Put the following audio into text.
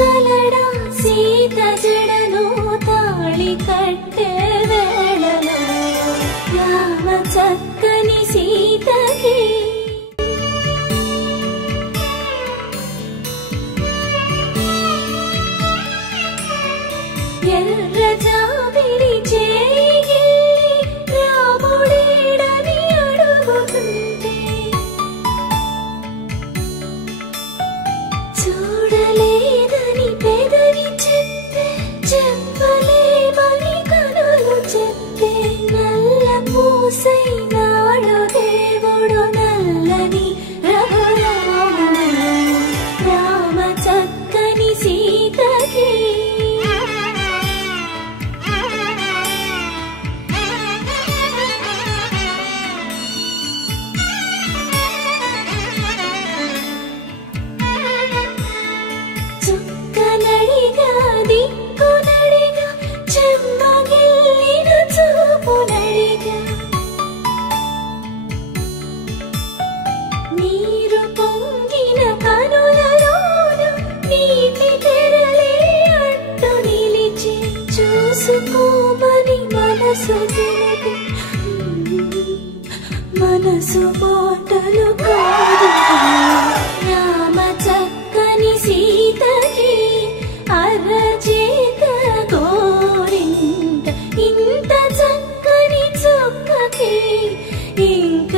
చెప్పగలడా సీత జడను తాళి కట్టే వేళలో రామ చక్కని సీతకి ఎర్ర జాబిలి చేయి రాముడేడని అడుగుతుంటే చూడలేదని పెదవి చెప్పే చెప్పలేమని కనులు చెప్పే నల్ల పూసైనాడు దేవుడు నల్లని రఘురాముడు రామ చక్కని సీతకి చుక్కనడిగా దిక్కునడిగా చెమ్మగిల్లిన చూపునడిగా నీరు పొంగిన కనులలోన నీటి తెరలే అడ్డు నిలిచి చూసుకోమని మనసు తెలిపి మనసు మాటలు కాదు రామ చక్కని సీతకి అరచేత గోరింట ఇంత చక్కని చుక్కకి ఇంక